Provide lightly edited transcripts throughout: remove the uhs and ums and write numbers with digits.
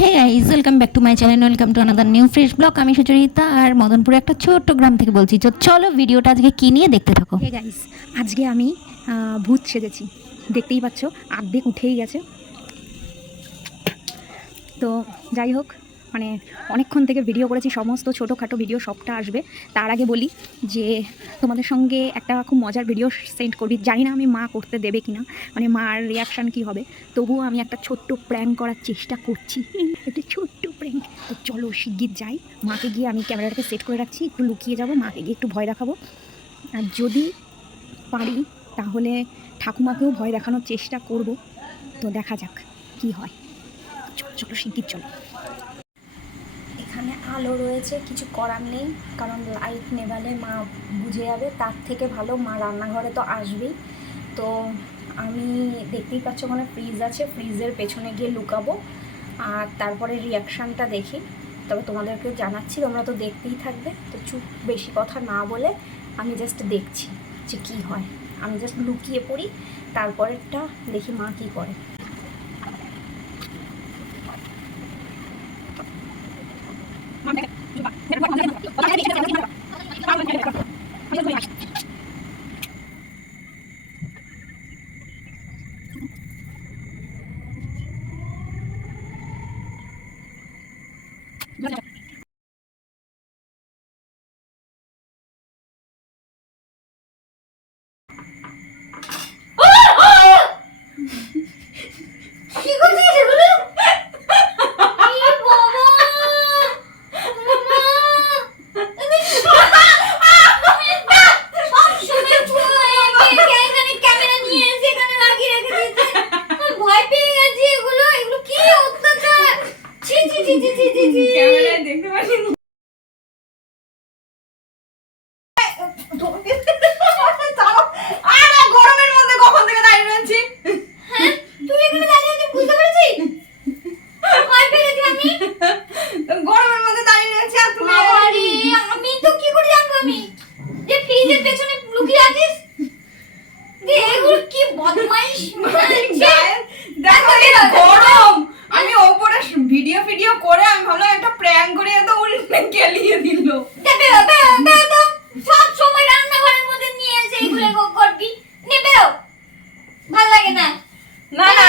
Hey guys, welcome back to my channel, welcome to another new fresh blog. আমি সুচরিতা আর মদনপুরে একটা ছোট্ট গ্রাম থেকে বলছি। তো চলো ভিডিওটা আজকে কী নিয়ে দেখতে থাকো। হে গাইস, আজকে আমি ভূত সেজেছি, দেখতেই পাচ্ছ আর্ধেক উঠেই গেছে। তো যাই হোক, মানে অনেকক্ষণ থেকে ভিডিও করেছি, সমস্ত ছোটোখাটো ভিডিও সবটা আসবে। তার আগে বলি যে তোমাদের সঙ্গে একটা খুব মজার ভিডিও সেন্ড করবি, জানি না আমি মা করতে দেবে কিনা, মানে মার রিয়াকশান কি হবে। তবুও আমি একটা ছোট্ট প্র্যাঙ্ক করার চেষ্টা করছি, একটা ছোট্ট প্র্যাঙ্ক। তো চলো শিগগির যাই, মাকে গিয়ে আমি ক্যামেরাটাকে সেট করে রাখছি, একটু লুকিয়ে যাবো, মাকে গিয়ে একটু ভয় দেখাবো। আর যদি পারি তাহলে ঠাকুমাকেও ভয় দেখানোর চেষ্টা করব। তো দেখা যাক কি হয়। চলো চলো শিগগির চলো। এখানে আলো রয়েছে, কিছু করার নেই, কারণ লাইট নেভালে মা বুঝে যাবে। তার থেকে ভালো মা রান্নাঘরে তো আসবেই। তো আমি দেখতেই পাচ্ছ ওখানে ফ্রিজ আছে, ফ্রিজের পেছনে গিয়ে লুকাবো আর তারপরে রিয়াকশানটা দেখি। তবে তোমাদেরকে জানাচ্ছি, তোমরা তো দেখতেই থাকবে। তো চুপ, বেশি কথা না বলে আমি জাস্ট দেখছি যে কী হয়। আমি জাস্ট লুকিয়ে পড়ি, তারপরেরটা দেখি মা কী করে। গরমের মধ্যে কখন থেকে দাঁড়িয়ে রয়েছি? তুই এখানে দাঁড়িয়ে আছিস, বুঝতে পেরেছিস? ভয় পেয়ে গেছি আমি। গরমের মধ্যে দাঁড়িয়ে রয়েছি আর তুমি আমি তো কি করে জানবো আমি যে ফ্রিজের পেছনে লুকিয়ে আছিস? এগুলো কি বদমাইশ! দেখো গরম, আমি ওপরে ভিডিও করে আমি ভাবলাম একটা প্র্যাঙ্ক করে এত উল্টে গেলিয়ে দিল। সব সময় রান্নাঘরের মধ্যে নিয়ে এসে এগুলো করবি, নেবেও ভালো লাগে না। না না,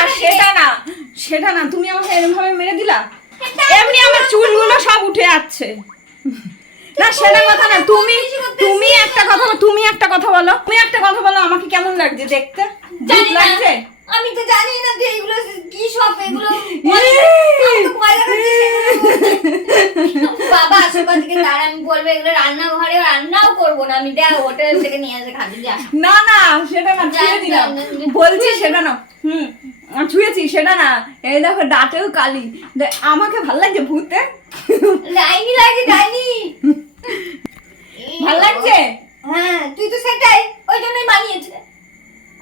সেটা না, তুমি আমাকে এরকম ভাবে মেরে দিলা। এমনি আমার চুলগুলো সব উঠে যাচ্ছে। না সেটা কথা না, তুমি একটা কথা বলো, আমাকে কেমন লাগছে দেখতে? ভূত লাগছে? আমি তো জানি না যে এগুলো কি সব, এগুলো বাবা আশীর্বাদ থেকে তার আমি বলবো এগুলো রান্নাঘরে রান্নাও করবো না আমি, দেখ হোটেল থেকে নিয়ে এসে খাবি। যা না না, সেটা না, ছুঁয়ে দিলাম বলছি, সেটা না। ছুঁয়েছি সেটা না, এই দেখো দাঁতেও কালি। আমাকে ভাল লাগছে ভূতে? ডাইনি লাগে, ডাইনি ভাল লাগছে। হ্যাঁ তুই তো সেটাই, ওই জন্যই বানিয়েছে,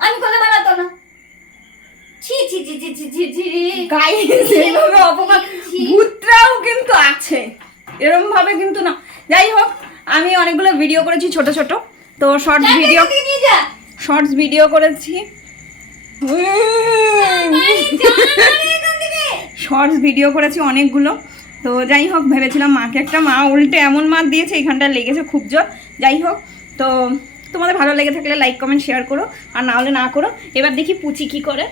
আমি কোলে বানাতো না। ছি ছি ছি ছি ছি ছি ছি গাইস, এইভাবে অপমান। ভূতরাও কিন্তু আছে, এরকম ভাবে কিন্তু না। যাই হোক, আমি অনেকগুলো ভিডিও করেছি ছোট ছোট, তো শর্টস ভিডিও করেছি, শর্টস ভিডিও করেছি অনেকগুলো। তো যাই হোক, ভেবেছিলাম মাকে একটা, মা উল্টে এমন মার দিয়েছে এখানটা লেগেছে খুব জোর। যাই হোক, তো তোমাদের ভালো লেগে থাকলে লাইক কমেন্ট শেয়ার করো, আর না হলে না করো। এবার দেখি পুচি কি করে।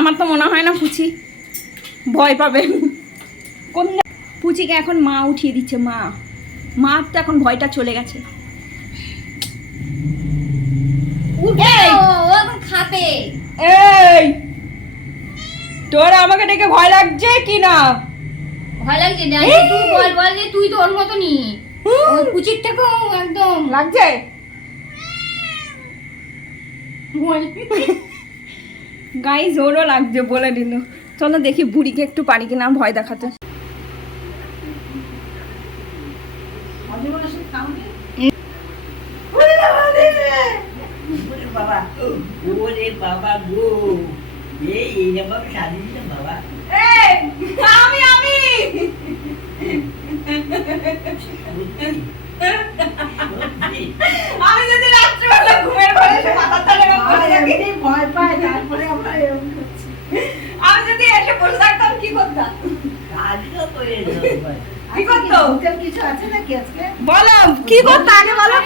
আমার তো মনে হয় না পুচি ভয় পাবে। কোন পুচিকে এখন মা উঠিয়ে দিচ্ছে, মার তো এখন ভয়টা চলে গেছে। খাবে এই তোর আমাকে দেখে ভয় লাগছে কি না? ভয় লাগছে না, তুই বল যে তুই তো ওর মতনই, কুচির থেকেও একদম লাগছে। গাইস ওরও লাগছে বলে দিল। চলো দেখি বুড়িকে একটু পারি কিনা ভয় দেখাতে। বাবা ওরে বাবা গো, এইরকম সাজিয়েছে বাবা। আমি যদি রাত্রিবেলা ঘুমের ঘরে এসে মাথার তালে ভয় পাই, তারপরে আমরা এরকম করছি। আমি যদি এসে বসে থাকতাম করে কি করতো কিছু আছে নাকি আজকে? বলো কি করতো আগে বলো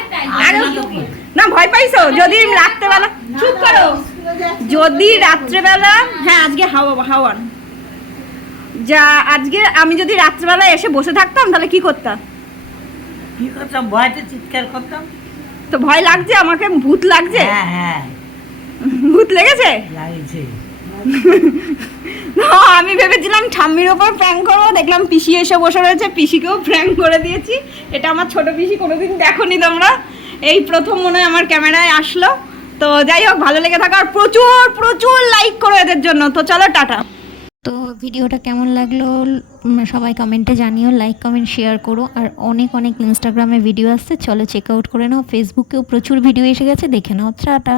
আগে আগে কি? না ভয় পাইছো যদি রাত্রেবেলা চুপ করো স্কুলে যাচ্ছি। যদি রাত্রেবেলা হ্যাঁ আজকে হাওয়ান যা আজকে আমি যদি রাত্রেবেলা এসে বসে থাকতাম তাহলে কি করতাম? কি করতাম? ভয়তে চিৎকার করতাম। তো ভয় লাগছে আমাকে? ভূত লাগছে? হ্যাঁ হ্যাঁ ভূত লেগেছে? লাগছে। না, আমি ভেবেছিলাম ঠাম্মির ওপর প্র্যাঙ্ক করবো, দেখলাম পিসি এসে বসে রয়েছে, পিসিকেও প্র্যাঙ্ক করে দিয়েছি। এটা আমার ছোট পিসি, কোনোদিন দেখোনি তোমরা, এই প্রথম মনে হয় আমার ক্যামেরায় আসলো। তো যাই হোক, ভালো লেগে থাকা আর প্রচুর প্রচুর লাইক করো এদের জন্য। তো চলো টাটা। তো ভিডিওটা কেমন লাগলো সবাই কমেন্টে জানিও, লাইক কমেন্ট শেয়ার করো। আর অনেক অনেক ইনস্টাগ্রামে ভিডিও আসছে, চলো চেক আউট করে নাও। ফেসবুকেও প্রচুর ভিডিও এসে গেছে, দেখে নাও। টাটা।